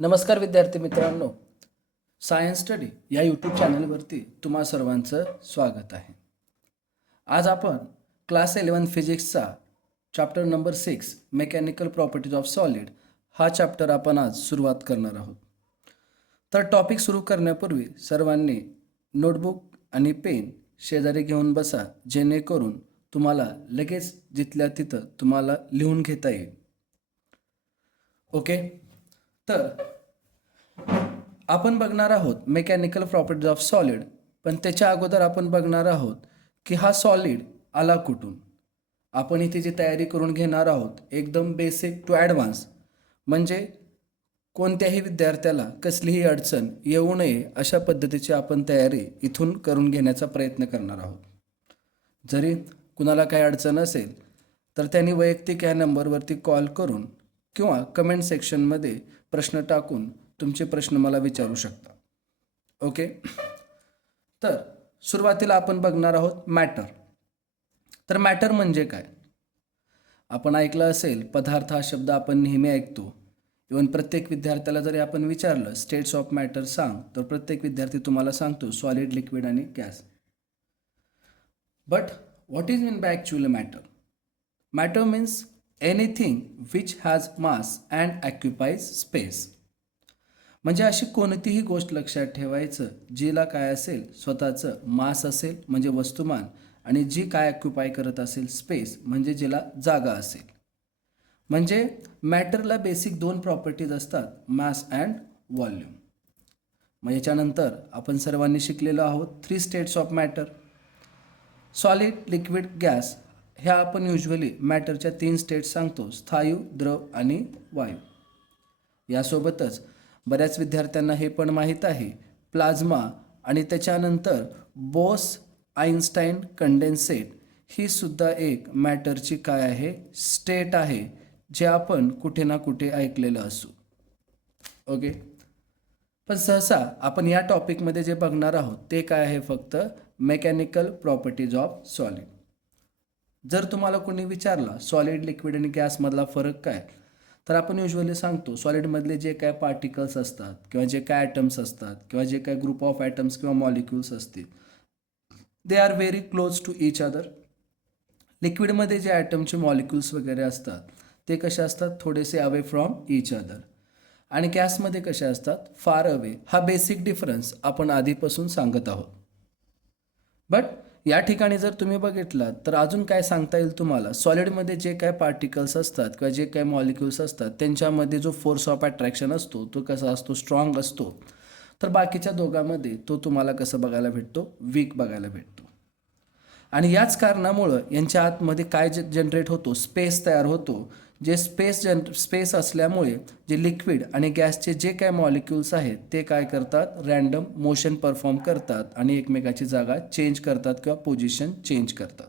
नमस्कार विद्यार्थी मित्रांनो, सायन्स स्टडी या यूट्यूब चॅनलवरती तुम्हा सर्वांचं स्वागत आहे. आज आपण क्लास 11 फिजिक्सचा chapter number 6 mechanical properties of solid हा चॅप्टर आपण आज सुरुवात करणार आहोत. तर टॉपिक सुरू करण्यापूर्वी सर्वांनी नोटबुक आणि पेन शेजारी घेऊन बसा, जेणेकरून तुम्हाला लगेच जिथल्या तिथं तुम्हाला लिहून घेता येईल. ओके, तर आपण बघणार आहोत मेकॅनिकल प्रॉपर्टीज ऑफ सॉलिड. पण त्याच्या अगोदर आपण बघणार आहोत की हा सॉलिड आला कुठून. आपण इथे जी तयारी करून घेणार आहोत एकदम बेसिक टू ॲडव्हान्स, म्हणजे कोणत्याही विद्यार्थ्याला कसलीही अडचण येऊ नये अशा पद्धतीची आपण तयारी इथून करून घेण्याचा प्रयत्न करणार आहोत. जरी कुणाला काही अडचण असेल तर त्यांनी वैयक्तिक या नंबरवरती कॉल करून किंवा कमेंट सेक्शनमध्ये प्रश्न टाकून तुमचे प्रश्न मला विचारू शकता. ओके, तर सुरुवातीला आपण बघणार आहोत मॅटर. तर मॅटर म्हणजे काय? आपण ऐकलं असेल, पदार्थ हा शब्द आपण नेहमी ऐकतो. इवन प्रत्येक विद्यार्थ्याला जरी आपण विचारलं स्टेट्स ऑफ मॅटर सांग, तर प्रत्येक विद्यार्थी तुम्हाला सांगतो सॉलिड, लिक्विड आणि gas. But what is mean by actually matter? Matter means anything which has mass and occupies space. म्हणजे अशी कोणतीही गोष्ट लक्षात ठेवायचं जिला काय असेल, स्वतःचं मास असेल म्हणजे वस्तुमान, आणि जी काय ऑक्युपाय करत असेल स्पेस म्हणजे जिला जागा असेल. म्हणजे मॅटरला बेसिक दोन प्रॉपर्टीज असतात, मास अँड व्हॉल्यूम. मग याच्यानंतर आपण सर्वांनी शिकलेलो आहोत 3 states of matter. Solid, liquid, gas ह्या आपण युजली मॅटरच्या 3 स्टेट्स सांगतो, स्थायू, द्रव आणि वायू. यासोबतच बऱ्याच विद्यार्थ्यांना हे पण माहीत आहे प्लाझ्मा आणि त्याच्यानंतर बोस आइन्स्टाईन कंडेन्सेट ही सुद्धा एक मॅटरची काय आहे, स्टेट आहे, जे आपण कुठे ना कुठे ऐकलेलं असू. ओके, पण सहसा आपण या टॉपिकमध्ये जे बघणार आहोत ते काय आहे, फक्त मेकॅनिकल प्रॉपर्टीज ऑफ सॉलिड. जर तुम्हाला कोणी विचारला सॉलिड, लिक्विड आणि गॅसमधला फरक काय, तर आपण युजली सांगतो सॉलिडमधले जे काय पार्टिकल्स असतात किंवा जे काय ॲटम्स असतात किंवा जे काय ग्रुप ऑफ ॲटम्स किंवा मॉलिक्युल्स असतील, they are very close to each other. लिक्विडमध्ये जे ॲटमचे मॉलिक्युल्स वगैरे असतात ते कसे असतात, थोडेसे अवे फ्रॉम इच अदर. आणि गॅसमध्ये कसे असतात, फार अवे. हा बेसिक डिफरन्स आपण आधीपासून सांगत आहोत. बट या ठिकाणी जर तुम्ही बघितलात तर अजून काय सांगता येईल तुम्हाला, सॉलिडमध्ये जे काय पार्टिकल्स असतात किंवा जे काय मॉलिक्युल्स असतात त्यांच्यामध्ये जो फोर्स ऑफ अट्रॅक्शन असतो तो कसा असतो, स्ट्रॉंग असतो. तर बाकीच्या दोघांमध्ये तो तुम्हाला कसं बघायला भेटतो, वीक बघायला भेटतो. आणि याच कारणामुळं यांच्या आतमध्ये काय जनरेट होतो, स्पेस तयार होतो. जे स्पेस असल्यामुळे जे लिक्विड आणि गॅसचे जे काय मॉलिक्युल्स आहेत ते काय करतात, रँडम मोशन परफॉर्म करतात आणि एकमेकाची जागा चेंज करतात किंवा पोझिशन चेंज करतात.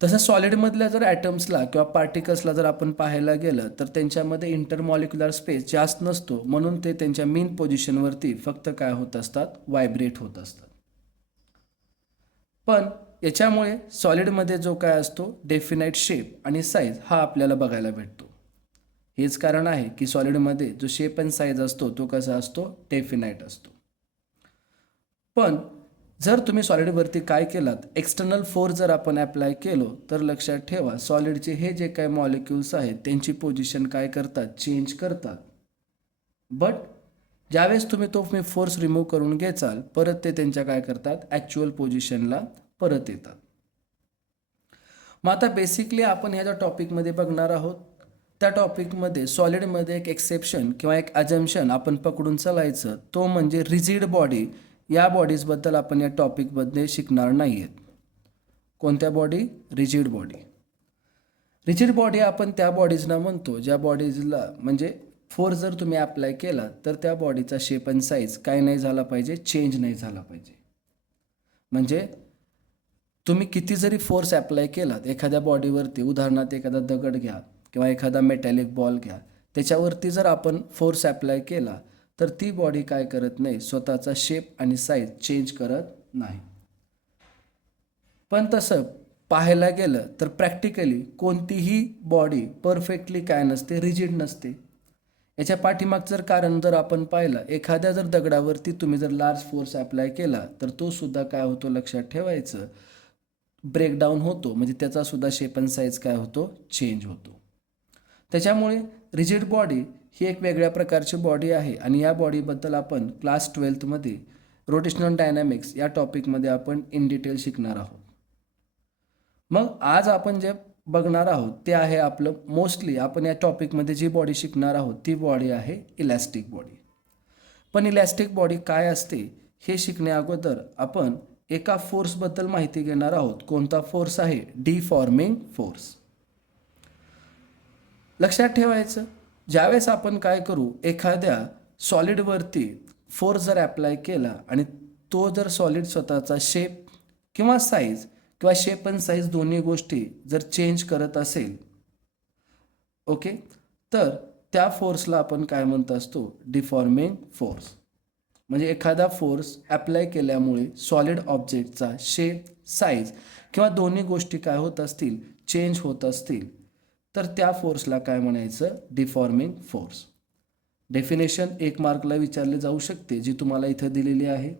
तसं सॉलिडमधल्या जर ॲटम्सला किंवा पार्टिकल्सला जर आपण पाहायला गेलं तर त्यांच्यामध्ये इंटरमॉलिक्युलर स्पेस जास्त नसतो, म्हणून ते त्यांच्या मेन पोझिशनवरती फक्त काय होत असतात, व्हायब्रेट होत असतात. पण याच्यामुळे सॉलिडमध्ये जो काय असतो, डेफिनाईट शेप आणि साईज हा आपल्याला बघायला भेटतो. हेच कारण आहे की सॉलिडमध्ये जो शेप अँड साईज असतो तो कसा असतो, डेफिनाईट असतो. पण जर तुम्ही सॉलिडवरती काय केलात, एक्सटर्नल फोर्स जर आपण अप्लाय केलो तर लक्षात ठेवा सॉलिडचे हे जे काय मॉलिक्युल्स आहेत त्यांची पोझिशन काय करतात, चेंज करतात. बट ज्यावेळेस तुम्ही फोर्स रिमूव्ह करून घ्याल परत ते त्यांच्या काय करतात, ॲक्च्युअल पोझिशनला परत येतात. मग आता बेसिकली आपण ह्या ज्या टॉपिकमध्ये बघणार आहोत त्या टॉपिकमध्ये सॉलिडमध्ये एक एक्सेप्शन किंवा एक अजम्पशन आपण पकडून चालायचं, तो म्हणजे रिजिड बॉडी. या बॉडीजबद्दल आपण या टॉपिकमध्ये शिकणार नाही आहेत. कोणत्या body? Rigid body. Rigid body आपण त्या बॉडीजना म्हणतो ज्या बॉडीजला म्हणजे फोर्स जर तुम्ही अप्लाय केला तर त्या बॉडीचा शेप अँड साईज काय नाही झाला पाहिजे, चेंज नाही झाला पाहिजे. म्हणजे तुम्ही किती जरी फोर्स अप्लाय केलात एखाद्या बॉडीवरती, उदाहरणार्थ एखादा दगड घ्या किंवा एखादा मेटॅलिक बॉल घ्या, त्याच्यावरती जर आपण फोर्स अप्लाय केला तर ती बॉडी काय करत नाही, स्वतःचा शेप आणि साईज चेंज करत नाही. पण तसं पाहायला गेलं तर प्रॅक्टिकली कोणतीही बॉडी परफेक्टली काय नसते, रिजिड नसते. याच्या पाठीमागचं जर कारण जर आपण पाहिलं, एखाद्या जर दगडावरती तुम्ही जर लार्ज फोर्स अप्लाय केला तर तो सुद्धा काय होतो लक्षात ठेवायचं, ब्रेकडाऊन होतो, म्हणजे त्याचा सुद्धा शेप अँड साईज काय होतो, चेंज होतो. त्याच्यामुळे रिजिड बॉडी ही एक वेगळ्या प्रकारची बॉडी आहे आणि या बॉडीबद्दल आपण क्लास 12मध्ये रोटेशनल डायनॅमिक्स या टॉपिकमध्ये आपण इन डिटेल शिकणार आहोत. मग आज आपण जे बघणार आहोत ते आहे आपलं मोस्टली आपण या टॉपिकमध्ये जी बॉडी शिकणार आहोत ती बॉडी आहे इलॅस्टिक बॉडी. पण इलॅस्टिक बॉडी काय असते हे शिकण्या अगोदर आपण एका फोर्सबद्दल माहिती घेणार आहोत. कोणता फोर्स आहे? Deforming force. लक्षात ठेवायचं, ज्यावेळेस आपण काय करू, एखाद्या सॉलिडवरती फोर्स जर अप्लाय केला आणि तो जर सॉलिड स्वतःचा शेप किंवा साईज किंवा शेप अँड साईज दोन्ही गोष्टी जर चेंज करत असेल, ओके, तर त्या फोर्सला आपण काय म्हणत असतो, डिफॉर्मिंग फोर्स. म्हणजे एखादा फोर्स अप्लाय केल्यामुळे सॉलिड ऑब्जेक्टचा शेप, साईज किंवा दोन्ही गोष्टी काय होत असतील, चेंज होत असतील, तर त्या फोर्सला काय म्हणायचं, डिफॉर्मिंग फोर्स. डेफिनेशन 1 मार्कला विचारले जाऊ शकते, जी तुम्हाला इथं दिलेली आहे.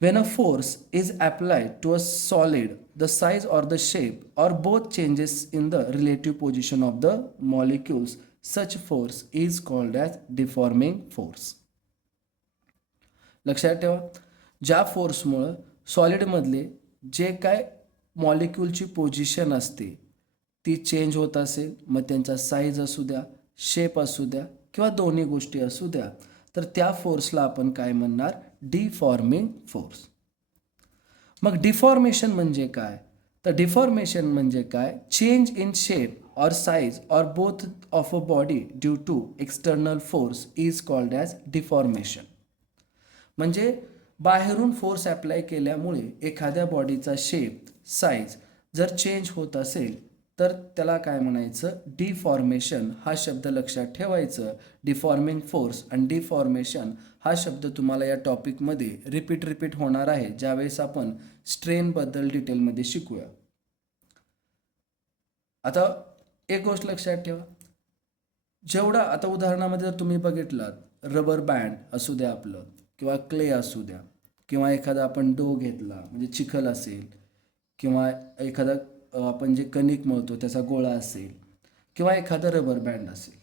When a force is applied to a solid, the size or the shape or both changes in the relative position of the molecules, such force is called as deforming force. लक्षात ठेवा, ज्या फोर्समुळं सॉलिडमधले जे काय मॉलिक्यूलची पोझिशन असते ती change होत असेल, मग त्यांचा साईज असू द्या, शेप असू द्या किंवा दोन्ही गोष्टी असू द्या, तर त्या फोर्सला आपण काय म्हणणार, डिफॉर्मिंग फोर्स. मग डिफॉर्मेशन म्हणजे काय? तर डिफॉर्मेशन म्हणजे काय, change in shape or size or both of a body due to external force is called as deformation. म्हणजे बाहेरून फोर्स अप्लाय केल्यामुळे एखाद्या बॉडीचा शेप, साईज जर चेंज होत असेल तर त्याला काय म्हणायचं, डिफॉर्मेशन. हा शब्द लक्षात ठेवायचं. डिफॉर्मिंग फोर्स आणि डिफॉर्मेशन हा शब्द तुम्हाला या टॉपिकमध्ये रिपीट होणार आहे ज्यावेळेस आपण स्ट्रेनबद्दल डिटेलमध्ये शिकूया. आता एक गोष्ट लक्षात ठेवा, जेवढा आता उदाहरणामध्ये जर तुम्ही बघितलात, रबर बँड असू द्या आपलं किंवा क्ले असू द्या किंवा एखादा आपण डो घेतला म्हणजे चिखल असेल किंवा एखादा आपण जे कणिक मळतो त्याचा गोळा असेल किंवा एखादा रबर बँड असेल,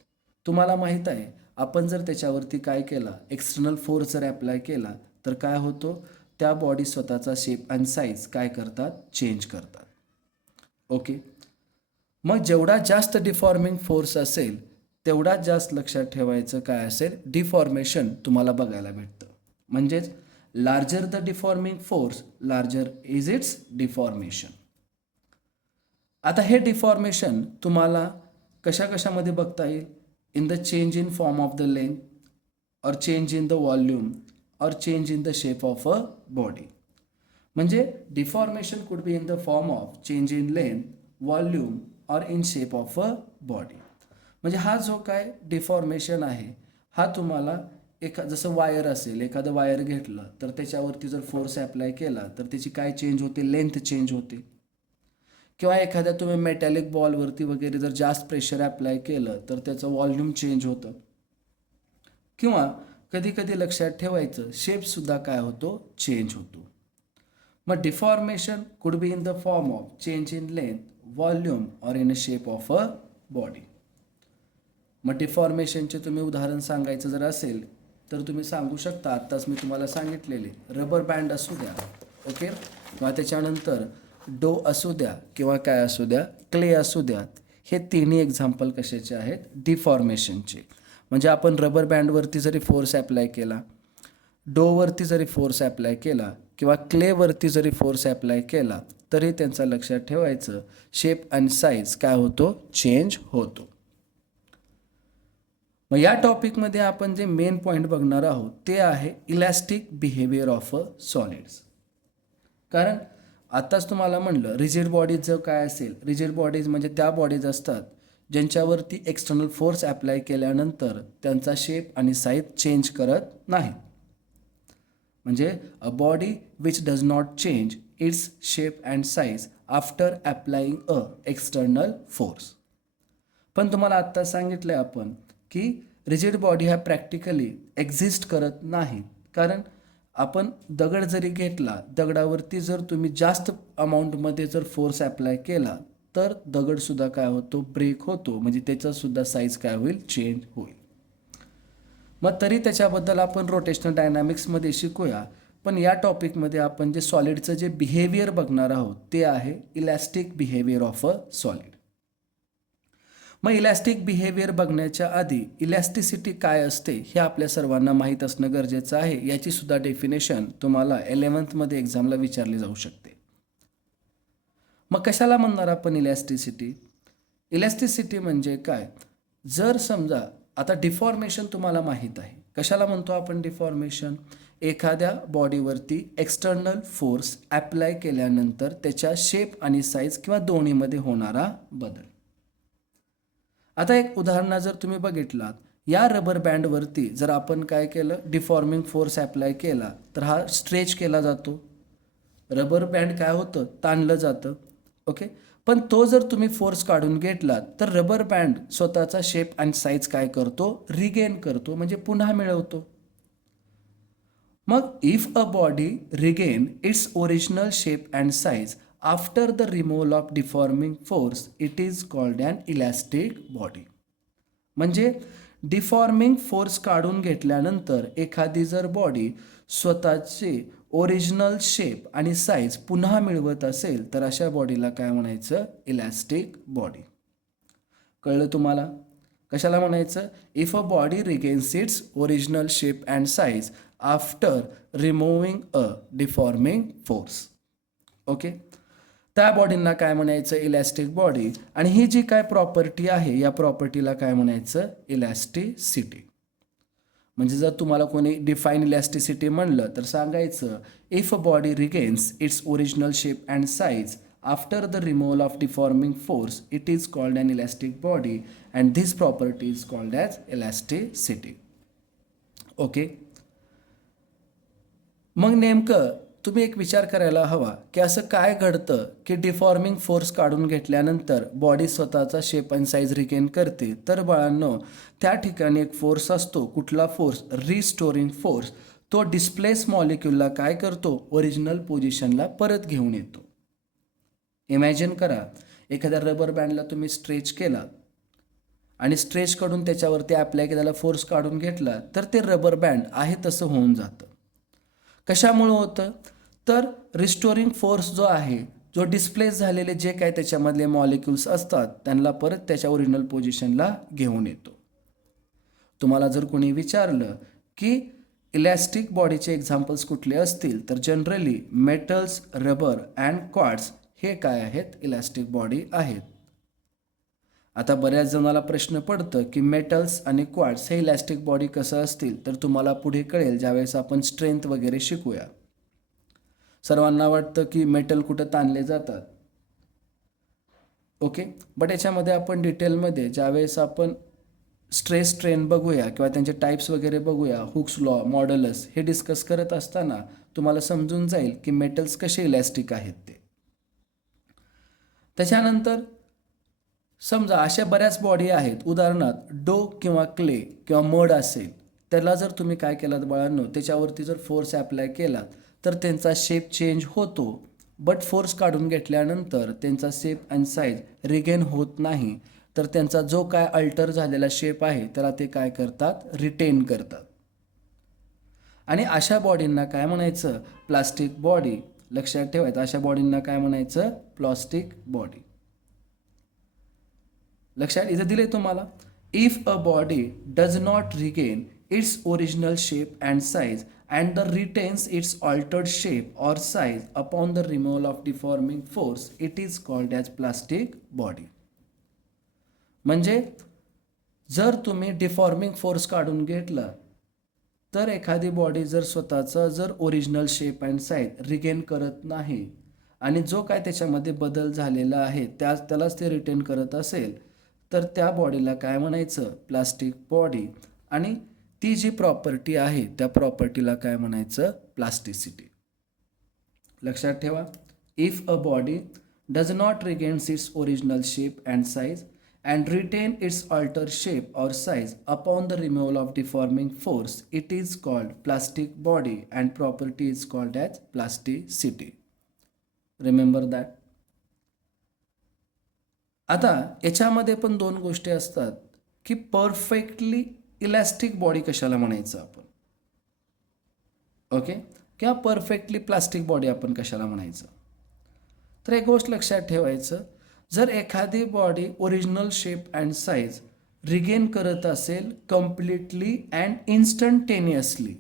तुम्हाला माहीत आहे आपण जर त्याच्यावरती काय केला, एक्सटर्नल फोर्स जर अप्लाय केला तर काय होतो, त्या बॉडी स्वतःचा शेप अँड साईज काय करतात, चेंज करतात. ओके, मग जेवढा जास्त डिफॉर्मिंग फोर्स असेल तेवढा जास्त लक्षात ठेवायचं काय असेल, डिफॉर्मेशन तुम्हाला बघायला भेटतं. म्हणजेच larger the deforming force, larger is its deformation. आता हे डिफॉर्मेशन तुम्हाला कशामध्ये बघता येईल, in the change in form of the length और चेंज इन द वॉल्यूम और change in the shape of a body. म्हणजे deformation could be in the form of change in length, volume और in shape of a body. म्हणजे हा जो काय deformation आहे हा तुम्हाला जसं वायर असेल, एखादं वायर घेतलं तर त्याच्यावरती जर फोर्स अप्लाय केला तर त्याची काय चेंज होते, लेंथ चेंज होते. किंवा एखाद्या तुम्ही मेटॅलिक बॉलवरती वगैरे जर जास्त प्रेशर अप्लाय केलं तर त्याचं व्हॉल्यूम चेंज होतं. किंवा कधी कधी लक्षात ठेवायचं, शेपसुद्धा काय होतो, चेंज होतो. मग deformation could be in the form of change in length, volume और in a shape of a body. मग डिफॉर्मेशनचे तुम्ही उदाहरण सांगायचं जर असेल तर तुम्ही सांगू शकता, आत्ताच मी तुम्हाला सांगितलेले रबर बँड असू द्या, ओके, किंवा त्याच्यानंतर डो असू द्या किंवा काय असू द्या, क्ले असू द्या, हे तिन्ही एक्झाम्पल कशाचे आहेत, डिफॉर्मेशनचे. म्हणजे आपण रबर बँडवरती जरी फोर्स अप्लाय केला, डोवरती जरी फोर्स अप्लाय केला किंवा क्लेवरती जरी फोर्स अप्लाय केला तरी त्यांचा लक्षात ठेवायचं, शेप अँड साईज काय होतो, चेंज होतो. मग या टॉपिकमध्ये आपण जे मेन पॉईंट बघणार आहोत ते आहे elastic behaviour of a solids. कारण आत्ताच तुम्हाला म्हणलं, रिजिड बॉडीज काय असेल, रिजिड बॉडीज म्हणजे त्या बॉडीज असतात ज्यांच्यावरती एक्सटर्नल फोर्स अप्लाय केल्यानंतर त्यांचा शेप आणि साईज चेंज करत नाही. म्हणजे a body which does not change its shape and size after applying a external force. पण तुम्हाला आत्ता सांगितलं आपण की रिजिड बॉडी ह्या प्रॅक्टिकली एक्झिस्ट करत नाहीत. कारण आपण दगड जरी घेतला, दगडावरती जर तुम्ही जास्त अमाऊंटमध्ये जर फोर्स अप्लाय केला तर दगडसुद्धा काय होतो, ब्रेक होतो, म्हणजे त्याचासुद्धा साईज काय होईल, चेंज होईल. मग तरी त्याच्याबद्दल आपण रोटेशनल डायनॅमिक्समध्ये शिकूया. पण या टॉपिकमध्ये आपण जे सॉलिडचं जे बिहेवियर बघणार आहोत ते आहे elastic behaviour of a solid. मग इलॅस्टिक बिहेवियर बघण्याच्या आधी इलॅस्टिसिटी काय असते हे आपल्या सर्वांना माहीत असणं गरजेचं आहे. याची सुद्धा डेफिनेशन तुम्हाला 11th एक्झामला विचारली जाऊ शकते. मग कशाला म्हणणार आपण इलॅस्टिसिटी? इलॅस्टिसिटी म्हणजे काय? जर समजा आता डिफॉर्मेशन तुम्हाला माहीत आहे. कशाला म्हणतो आपण डिफॉर्मेशन? एखाद्या बॉडीवरती एक्सटर्नल फोर्स ॲप्लाय केल्यानंतर त्याच्या शेप आणि साईज किंवा दोन्हीमध्ये होणारा बदल. आता एक उदाहरण जर तुम्ही बघितलात, या रबर बँडवरती जर आपण काय केलं, डिफॉर्मिंग फोर्स ॲप्लाय केला तर हा स्ट्रेच केला जातो. रबर बँड काय होतं, ताणलं जातं. ओके, पण तो जर तुम्ही फोर्स काढून घेतलात तर रबर बँड स्वतःचा शेप आणि साईज काय करतो, रिगेन करतो, म्हणजे पुन्हा मिळवतो. मग if a body regain its original shape and size after the removal of deforming force it is called an elastic body. म्हणजे डिफॉर्मिंग फोर्स काढून घेतल्यानंतर एखादी जर बॉडी स्वतःचे ओरिजिनल शेप आणि साईज पुन्हा मिळवत असेल तर अशा बॉडीला काय म्हणायचं, इलॅस्टिक बॉडी. कळलं तुम्हाला? कशाला म्हणायचं? If a body regains its original shape and size after removing a deforming force. Okay, त्या बॉडींना काय म्हणायचं, इलॅस्टिक बॉडी. आणि ही जी काय प्रॉपर्टी आहे या प्रॉपर्टीला काय म्हणायचं, इलॅस्टिसिटी. म्हणजे जर तुम्हाला कोणी डिफाईन इलॅस्टिसिटी म्हणलं तर सांगायचं, if a body regains its original shape and size after the removal of deforming force it is called an elastic body and this property is called as elasticity. Okay, मग नेमकं तुम्ही एक विचार करायला हवा की असं काय घडतं की डिफॉर्मिंग फोर्स काढून घेतल्यानंतर बॉडी स्वतःचा शेप अँड साईज रिगेन करते. तर बाळांनो, त्या ठिकाणी एक फोर्स असतो. कुठला फोर्स? Restoring force. तो डिस्प्लेस मॉलिक्यूलला काय करतो, ओरिजिनल पोझिशनला परत घेऊन येतो. इमॅजिन करा, एखाद्या रबर बँडला तुम्ही स्ट्रेच केला आणि स्ट्रेच कडून त्याच्यावरती अप्लाय केलेला फोर्स काढून घेतला तर ते रबर बँड आहे तसं होऊन जातं. कशामुळं होतं? तर रिस्टोरिंग फोर्स जो आहे, जो डिस्प्लेस झालेले जे काय त्याच्यामधले मॉलिक्युल्स असतात त्यांना परत त्याच्या ओरिजिनल पोझिशनला घेऊन येतो. तुम्हाला जर कोणी विचारलं की इलॅस्टिक बॉडीचे एक्झाम्पल्स कुठले असतील तर generally metals, rubber and quartz हे काय आहेत, इलॅस्टिक बॉडी आहेत. आता बऱ्याच जणाला प्रश्न पडतं की मेटल्स आणि क्वार्ट्ज हे इलॅस्टिक बॉडी कसं असतील, तर तुम्हाला पुढे कळेल ज्यावेळेस आपण स्ट्रेंथ वगैरे शिकूया. सर्वांना वाटतं की मेटल कुठं ताणले जातात. ओके, बट याच्यामध्ये आपण डिटेलमध्ये ज्यावेळेस आपण स्ट्रेस स्ट्रेन बघूया किंवा त्यांचे टाईप्स वगैरे बघूया, हुक्स लॉ, मॉड्युलस हे डिस्कस करत असताना तुम्हाला समजून जाईल की मेटल्स कसे इलॅस्टिक आहेत ते. त्याच्यानंतर समजा अशा बऱ्याच बॉडी आहेत, उदाहरणार्थ डो किंवा क्ले किंवा मड असेल, त्याला जर तुम्ही काय केलात बाळांनो, त्याच्यावरती जर फोर्स ॲप्लाय केला तर त्यांचा शेप चेंज होतो. बट फोर्स काढून घेतल्यानंतर त्यांचा शेप अँड साईज रिगेन होत नाही. तर त्यांचा जो काय अल्टर झालेला शेप आहे त्याला ते काय करतात, रिटेन करतात. आणि अशा बॉडींना काय म्हणायचं, प्लास्टिक बॉडी. लक्षात ठेवायचं, अशा बॉडींना काय म्हणायचं, प्लास्टिक बॉडी. लक्षात इथं दिले तुम्हाला, if a body does not regain its original shape and size and the retains it's altered shape or size upon the removal of deforming force it is called as plastic body. म्हणजे जर तुम्ही deforming force काढून घेतला तर एखादी body जर स्वतःचा जर original shape and size regain करत नाही आणि जो काय त्याच्यामध्ये बदल झालेला आहे त्यालाच ते रिटेन करत असेल तर त्या बॉडीला काय म्हणायचं, प्लास्टिक बॉडी. आणि ती जी प्रॉपर्टी आहे त्या प्रॉपर्टीला काय म्हणायचं, प्लास्टिसिटी. लक्षात ठेवा, if a body does not regains its original shape and size and retain its altered shape or size upon the removal of deforming force, it is called plastic body and property is called as plasticity. Remember that. आता याच्यामध्ये पण दोन गोष्टी असतात की perfectly elastic body कशाला म्हणायचं आपण, ओके, किंवा परफेक्टली प्लास्टिक बॉडी आपण कशाला म्हणायचं. तर एक गोष्ट लक्षात ठेवायचं, जर एखादी body original shape and size regain करत असेल कम्प्लिटली अँड इन्स्टंटेनियसली,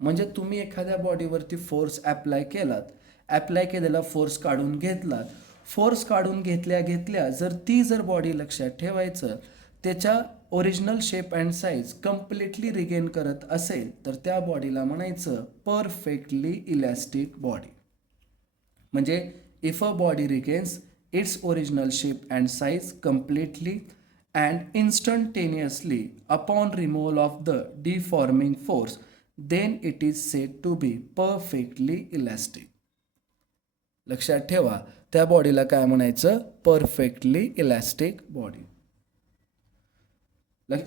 म्हणजे तुम्ही एखाद्या बॉडीवरती फोर्स ॲप्लाय केलात, ॲप्लाय केलेला फोर्स काढून घेतलात, फोर्स काढून घेतल्या जर बॉडी लक्षात ठेवायचं त्याच्या original shape and size completely regain करत असेल तर त्या बॉडीला म्हणायचं परफेक्टली इलॅस्टिक बॉडी. म्हणजे if a body regains its original shape and size completely and instantaneously upon removal of the deforming force, then it is said to be perfectly elastic. लक्षात ठेवा, त्या बॉडीला काय म्हणायचं, perfectly elastic body.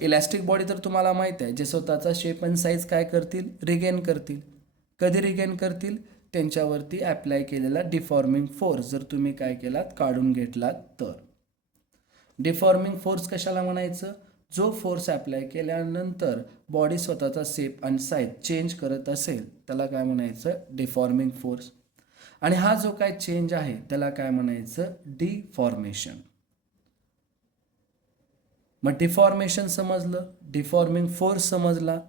Elastic body तर तुम्हाला माहीत आहे, जे स्वतःचा शेप अँड साईज काय करतील, रिगेन करतील. कधी रिगेन करतील, त्यांच्यावरती ॲप्लाय केलेला डिफॉर्मिंग फोर्स जर तुम्ही काय केलात, काढून घेतलात तर. डिफॉर्मिंग फोर्स कशाला म्हणायचं, जो फोर्स ॲप्लाय केल्यानंतर बॉडी स्वतःचा शेप अँड साईज चेंज करत असेल त्याला काय म्हणायचं, डिफॉर्मिंग फोर्स. आणि हा जो काय चेंज आहे त्याला काय म्हणायचं, डिफॉर्मेशन. मग डिफॉर्मेशन समजलं, डिफॉर्मिंग फोर्स समजला,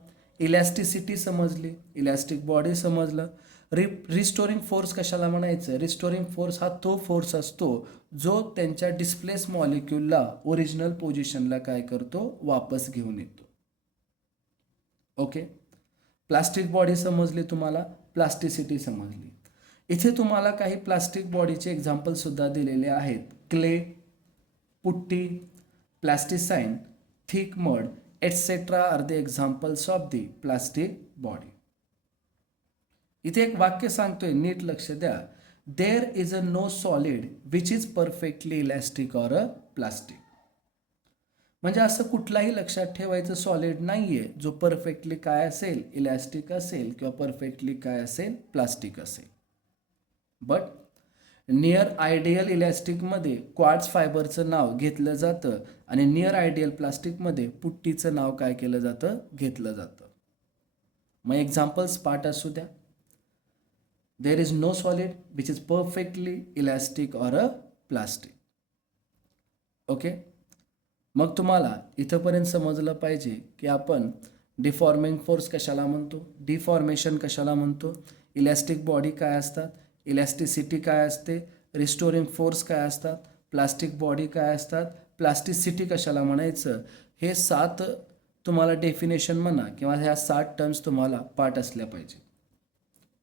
इलॅस्टिसिटी समजली, इलॅस्टिक बॉडी समजलं. रिस्टोरिंग फोर्स कशाला म्हणायचं, रिस्टोरिंग फोर्स हा तो फोर्स असतो जो त्यांच्या डिस्प्लेस मॉलिक्यूलला ओरिजिनल पोझिशनला काय करतो, वापस घेऊन येतो. ओके, प्लास्टिक बॉडी समजली तुम्हाला, प्लास्टिसिटी समजली. इथे तुम्हाला काही प्लास्टिक बॉडीचे एक्झाम्पलसुद्धा दिलेले आहेत. Clay, putty, plasticine, thick mud etcetera are the examples of the plastic body. इथे एक वाक्य सांगतोय, नीट लक्ष द्या. There is a no solid which is perfectly elastic or a plastic. म्हणजे असं कुठलाही लक्षात ठेवायचं सॉलिड नाहीये जो परफेक्टली काय असेल, इलॅस्टिक असेल किंवा परफेक्टली काय असेल, प्लास्टिक असेल. बट नियर आयडियल इलॅस्टिकमध्ये क्वार्ट्ज फायबरचं नाव घेतलं जातं आणि नियर आयडियल प्लास्टिकमध्ये पुट्टीचं नाव काय केलं जातं, घेतलं जातं. मग एक्झाम्पल्स पार्ट असू द्या. There is no solid which is perfectly elastic or a plastic. Okay, मग तुम्हाला इथंपर्यंत समजलं पाहिजे की आपण डिफॉर्मिंग फोर्स कशाला म्हणतो, डिफॉर्मेशन कशाला म्हणतो, इलॅस्टिक बॉडी काय असतात, इलॅस्टिसिटी काय असते, रिस्टोरिंग फोर्स काय असतात, प्लास्टिक बॉडी काय असतात, प्लास्टिसिटी कशाला म्हणायचं, हे 7 तुम्हाला डेफिनेशन म्हणा किंवा ह्या 7 टर्म्स तुम्हाला पाठ असल्या पाहिजे.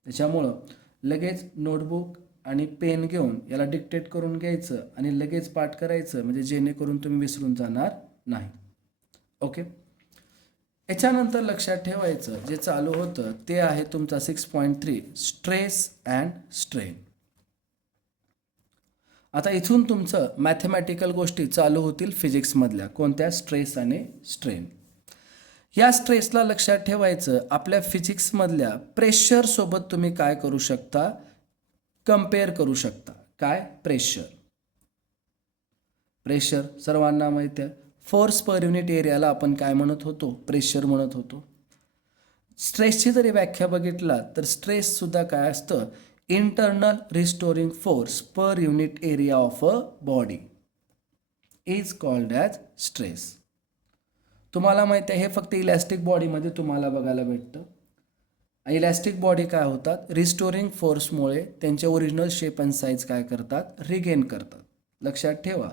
त्याच्यामुळं लगेच नोटबुक आणि पेन घेऊन याला डिक्टेट करून घ्यायचं आणि लगेच पाठ करायचं, म्हणजे जेणेकरून तुम्ही विसरून जाणार नाही. ओके, याच्यानंतर लक्षात ठेवायचं जे चालू होतं ते आहे तुमचा 6.3 स्ट्रेस अँड स्ट्रेन. आता इथून तुमचं मॅथमॅटिकल गोष्टी चालू होतील फिजिक्समधल्या, कोणत्या, स्ट्रेस आणि स्ट्रेन. या स्ट्रेसला लक्षात ठेवायचं, आपल्या फिजिक्समधल्या प्रेशरसोबत तुम्ही काय करू शकता, कम्पेअर करू शकता. काय, प्रेशर. प्रेशर सर्वांना माहिती आहे, फोर्स पर युनिट एरियाला आपण काय म्हणत होतो, प्रेशर म्हणत होतो. स्ट्रेसची जरी व्याख्या बघितला तर स्ट्रेससुद्धा काय असतं, internal restoring force per unit area of a body is called as stress. तुम्हाला माहिती आहे हे फक्त इलॅस्टिक बॉडीमध्ये तुम्हाला बघायला भेटतं. इलॅस्टिक बॉडी काय होतात, रिस्टोरिंग फोर्समुळे त्यांचे ओरिजिनल शेप अँड साईज काय करतात, रिगेन करतात. लक्षात ठेवा,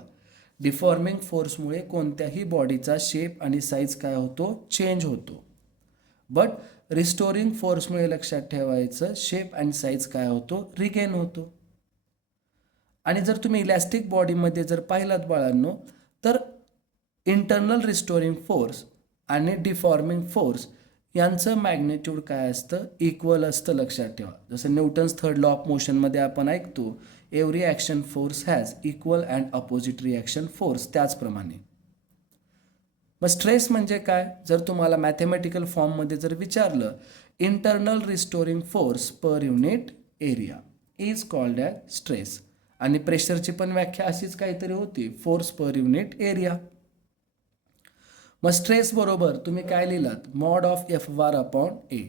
डिफॉर्मिंग फोर्समुळे कोणत्याही बॉडीचा शेप आणि साईज काय होतो, चेंज होतो. बट रिस्टोरिंग फोर्समुळे लक्षात ठेवायचं शेप अँड साईज काय होतो, रिगेन होतो. आणि जर तुम्ही इलॅस्टिक बॉडीमध्ये जर पाहिलात बाळांनो, तर इंटरनल रिस्टोरिंग फोर्स आणि डिफॉर्मिंग फोर्स यांचं मॅग्नेट्यूड काय असतं, इक्वल असतं. लक्षात ठेवा, जसं न्यूटन्स थर्ड लॉ ऑफ मोशनमध्ये आपण ऐकतो, every action force has equal and opposite reaction force, त्याचप्रमाणे मग स्ट्रेस म्हणजे काय? जर तुम्हाला मॅथमॅटिकल फॉर्ममध्ये जर विचारलं, internal restoring force per unit area is called as stress. आणि प्रेशरची पण व्याख्या अशीच काहीतरी होती, फोर्स पर युनिट एरिया. मग स्ट्रेस बरोबर तुम्ही काय लिहिलात? Mod of F bar upon A.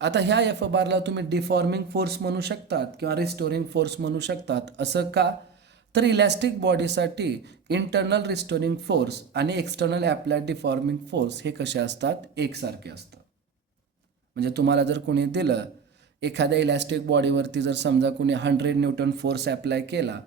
आता ह्या एफ बारला तुम्ही डिफॉर्मिंग फोर्स म्हणू शकतात किंवा रिस्टोरिंग फोर्स म्हणू शकतात. असं का? तर इलॅस्टिक बॉडीसाठी इंटरनल रिस्टोरिंग फोर्स आणि एक्सटर्नल ॲप्लाइड डिफॉर्मिंग फोर्स हे कसे असतात? एकसारखे असतात. म्हणजे तुम्हाला जर कोणी दिलं, एखाद्या इलॅस्टिक बॉडीवरती जर समजा कोणी 100 न्यूटन फोर्स ॲप्लाय केला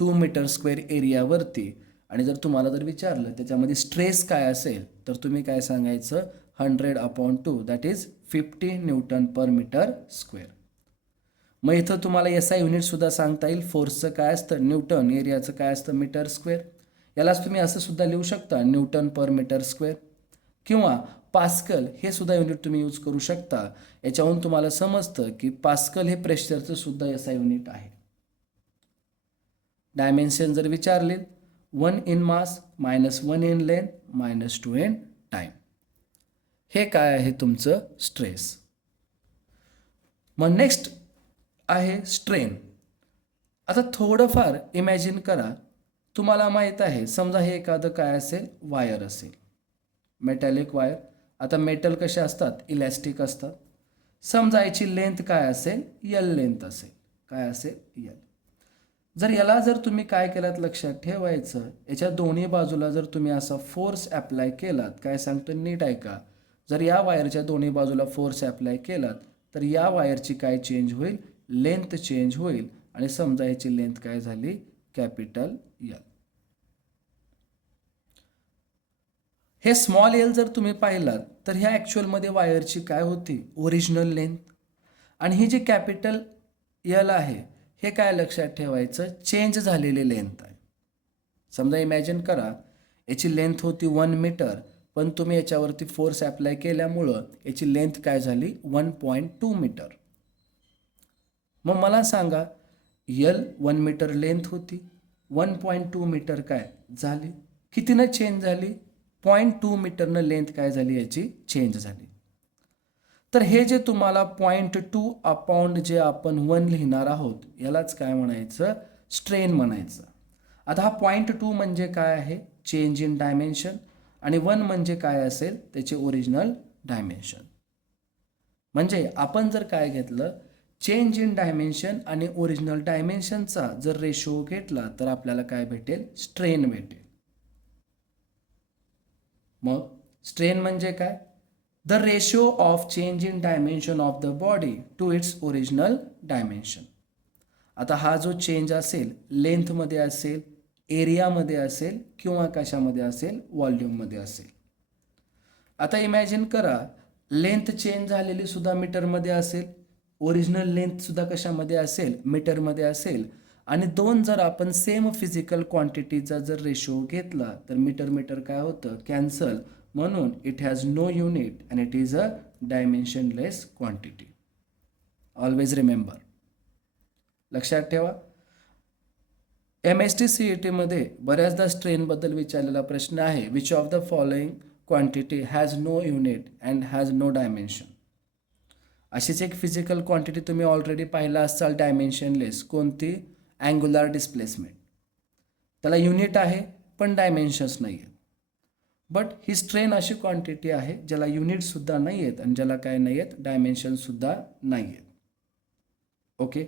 2 मीटर स्क्वेअर एरियावरती, आणि जर तुम्हाला जर विचारलं त्याच्यामध्ये स्ट्रेस काय असेल, तर तुम्ही काय सांगायचं? 100/2 that is 50 newton per metre square. मग इथं तुम्हाला एस आय युनिटसुद्धा सांगता येईल. फोर्सचं काय असतं? न्यूटन. एरियाचं काय असतं? Metre square. यालाच तुम्ही असं सुद्धा लिहू शकता, न्यूटन पर मीटर स्क्वेअर. किंवा पास्कल हे सुद्धा युनिट तुम्ही यूज करू शकता. याच्याहून तुम्हाला समजतं की पास्कल हे प्रेशरचं सुद्धा एस आय युनिट आहे. डायमेन्शन जर विचारले, 1 in mass -1 in length -2 in time. हे काय आहे तुमचं? स्ट्रेस. मग नेक्स्ट आहे स्ट्रेन. आता थोडंफार इमॅजिन करा, तुम्हाला माहीत आहे, समजा हे एखादं काय असेल? वायर असेल, मेटॅलिक वायर. आता मेटल कसे असतात? इलॅस्टिक असतात. समजा याची लेंथ काय असेल? यल लेंथ असेल. काय असेल? यल. जर याला जर तुम्ही काय केलात? लक्षात ठेवायचं, याच्या दोन्ही बाजूला जर तुम्ही असा फोर्स ॲप्लाय केलात, काय सांगतो नीट ऐका, जर या वायरच्या दोन्ही बाजूला फोर्स ॲप्लाय केलात तर या वायरची काय चेंज होईल? लेंथ चेंज होईल. आणि समजा याची लेंथ काय झाली? Capital L. हे स्मॉल एल जर तुम्ही पाहिलात तर ह्या ॲक्च्युअलमध्ये वायरची काय होती? Original length. आणि ही जी कॅपिटल यल आहे, हे काय लक्षात ठेवायचं? चेंज झालेली लेंथ आहे. समजा इमॅजिन करा, याची लेंथ होती 1 मीटर, पण तुम्ही याच्यावरती फोर्स ॲप्लाय केल्यामुळं याची लेंथ काय झाली? 1.2 मीटर. मग मला सांगा, यल 1 मीटर लेंथ होती, 1.2 मीटर काय झाली? कितीनं चेंज झाली? 0.2 मीटरनं लेंथ काय झाली? याची चेंज झाली. तर हे जे तुम्हाला 0.2 अपॉन जे आपण 1 लिहिणार आहोत, यालाच काय म्हणायचं? स्ट्रेन म्हणायचं. आता हा 0.2 म्हणजे काय आहे? Change in dimension. आणि 1 म्हणजे काय असेल? त्याचे ओरिजिनल डायमेन्शन. म्हणजे आपण जर काय घेतलं, चेंज इन डायमेन्शन आणि ओरिजिनल डायमेन्शनचा जर रेशो घेतला तर आपल्याला काय भेटेल? स्ट्रेन भेटेल. मग स्ट्रेन म्हणजे काय? The ratio of change in dimension of the body to its original dimension. आता हा जो चेंज असेल, लेंथमध्ये असेल, एरियामध्ये असेल किंवा कशामध्ये असेल? व्हॉल्यूममध्ये असेल. आता इमॅजिन करा, लेंथ चेंज झालेली सुद्धा मीटरमध्ये असेल, ओरिजिनल लेंथसुद्धा कशामध्ये असेल? मीटरमध्ये असेल. आणि दोन जर आपण सेम फिजिकल क्वांटिटीचा जर रेशो घेतला तर मीटर मीटर काय होतं? कॅन्सल. म्हणून it has no unit and it is a dimensionless quantity. Always remember. लक्षात ठेवा. MST-CET बऱ्याचदा स्ट्रेनबद्दल विचारलेला प्रश्न आहे, which of the following quantity has no unit and has no dimension. अशीच एक फिजिकल क्वांटिटी तुम्ही ऑलरेडी पाहिला असाल, डायमेन्शनलेस. कोणती? Angular displacement. त्याला युनिट आहे पण डायमेन्शन्स नाही आहेत. बट ही स्ट्रेन अशी क्वांटिटी आहे ज्याला युनिटसुद्धा नाही आहेत आणि ज्याला काय नाही आहेत? डायमेन्शनसुद्धा नाही आहेत. ओके.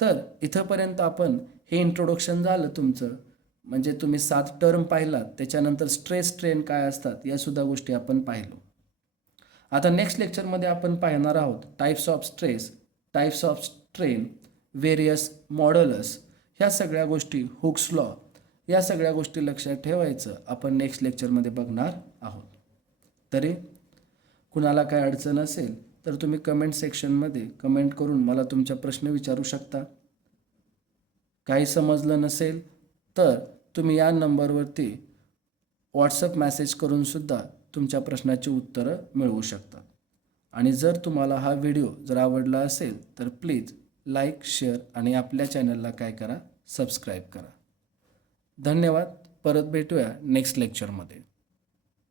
तर इथंपर्यंत आपण हे इंट्रोडक्शन झालं तुमचं. म्हणजे तुम्ही 7 टर्म पाहिलात, त्याच्यानंतर स्ट्रेस स्ट्रेन काय असतात यासुद्धा गोष्टी आपण पाहिलो. आता नेक्स्ट लेक्चरमध्ये आपण पाहणार आहोत types of stress, types of strain, various models, ह्या सगळ्या गोष्टी, हुक्स लॉ, या सगळ्या गोष्टी लक्षात ठेवायचं आपण नेक्स्ट लेक्चरमध्ये बघणार आहोत. तरी कुणाला काय अडचण असेल तर तुम्ही कमेंट सेक्शनमध्ये कमेंट करून मला तुमचा प्रश्न विचारू शकता. काही समजलं नसेल तर तुम्ही या नंबरवरती व्हॉट्सअप मेसेज करूनसुद्धा तुमच्या प्रश्नाची उत्तरं मिळवू शकता. आणि जर तुम्हाला हा व्हिडिओ जर आवडला असेल तर प्लीज लाईक, शेअर आणि आपल्या चॅनलला काय करा? सबस्क्राईब करा. धन्यवाद. परत भेटूया नेक्स्ट लेक्चरमध्ये.